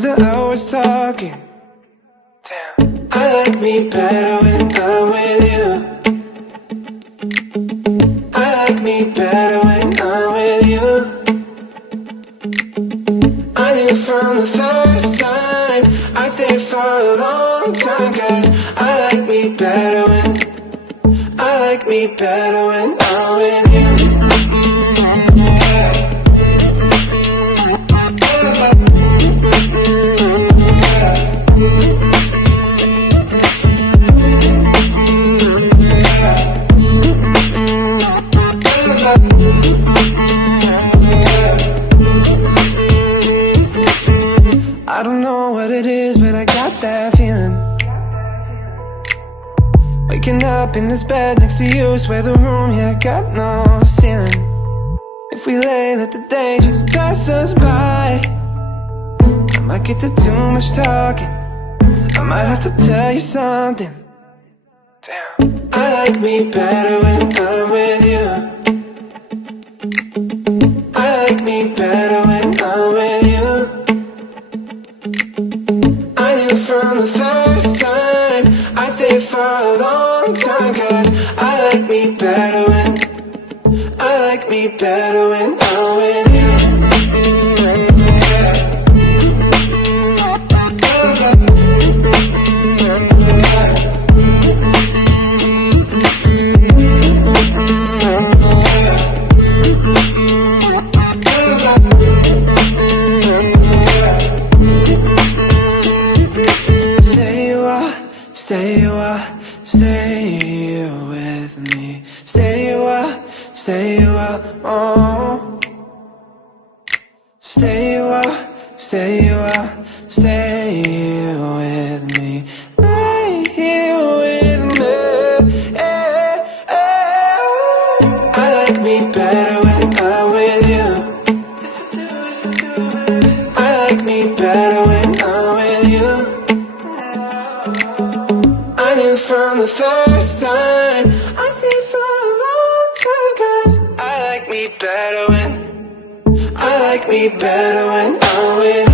through the hours talking. Damn, I like me better when I'm with you. I like me better when I'm with you. I knew from the first time I'd stay for a long time, 'cause I like me better when I'm with you. I don't know what it is, but I got that feeling. Waking up in this bed next to you, swear the room, yeah, got no ceiling. If we lay, let the day just pass us by. I might get to too much talking, I might have to tell you something. Damn, I like me better when I'm with you. I like me better when I'm with you. I knew from the first time I'd stay for a long time, 'cause I like me better when I'm with you. Stay with me. Stay a while, oh. Stay a while, stay with me. Lay here with me. I like me better when I'm with you. I like me better when I'm with you. I knew from the first time I'd stay for a long time, 'cause I like me better when I'm with you.